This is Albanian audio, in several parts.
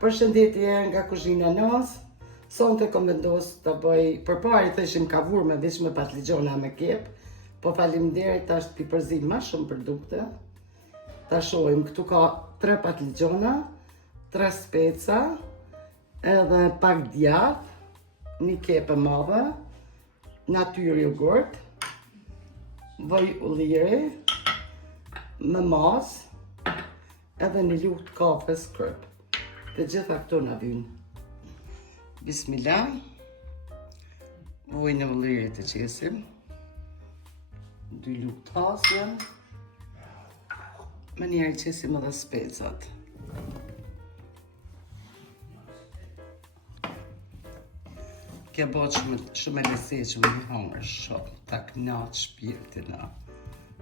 Përshëndetje nga kuzhina Naz. Sonte kom vendos të bëj, përpara thëshim ka vur me veç me patligjona me kep, po faleminderit tash pi përzim më shumë produkte. Ta shohim, këtu ka 3 patligjona, 3 speca, edhe pak djath, një kep e madhe, natyr jogurt, vaj ulliri, me mas, edhe një luht kafe skryp. Të gjitha këto na vynë. Bismillah. Vojnë e ulliri të qesim. 2 luht hasjen. Më njerë qesim edhe specat. Kja bëtë shumë e leseqëm një hangër shumë, ta knaqë shpirtina.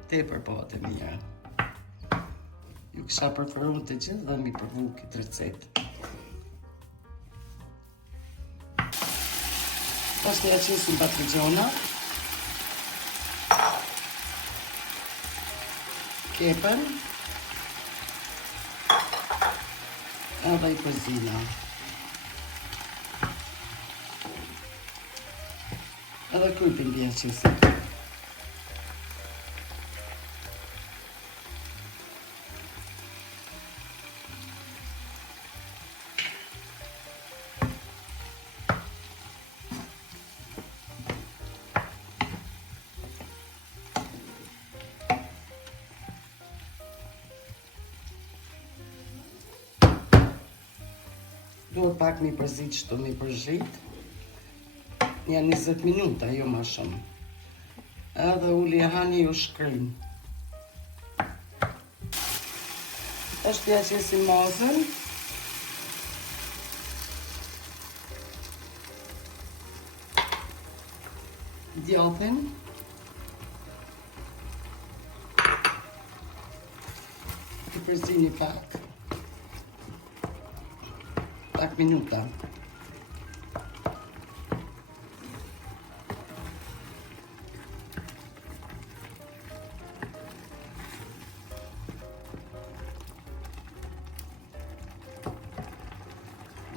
Tepër bëtë e mirë. Ju kisha preferu të gjithë dhe mi përvu këtë recetë. Pas të ja qesim patligjona, kepen, edhe i përzina. Edhe krypin bja qesim. Duhet pak mi përzit qëto mi përzit. Janë 20 minuta, jo ma shumë. Edhe uli e hani ju shkrim. Është ja qesim mazën. Djathin. I përzini pak. Pak minuta.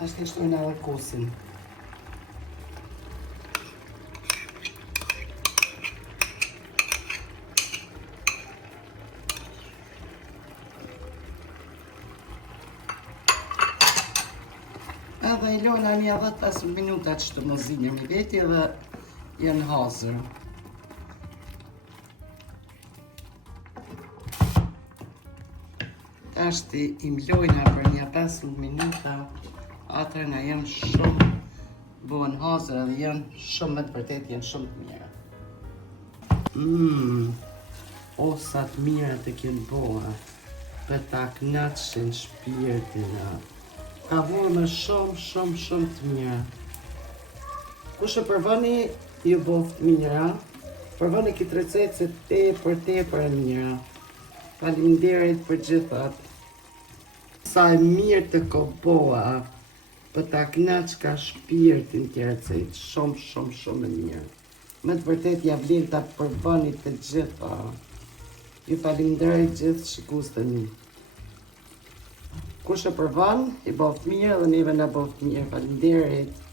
Ashtë të shtojnë edhe kosin. Edhe i lona një 10-15 minuta që të më zinjë mi veti edhe janë hazër. Ashtë i mlojna për një 15 minuta, atër nga janë shumë bëhen hazër edhe janë shumë me të vërtet janë shumë të mira. O sa të mira të kjenë bëhe, për ta knaqshin shpirtina. Ka vurë me shumë të mira. Kushe përvoni ju boft mira, përvoni këtë recetë se tepër e mira. Faleminderit për gjithat. Sa e mirë të koboa, për ta knaq ka shpirtin të recetë, shumë e mirë. Me të vërtet ja vlen ta përvoni të gjitha. Ju faleminderit gjithë shikus të një. Kush e përvan, i boft mirë dhe neve na boft mirë. Faleminderit.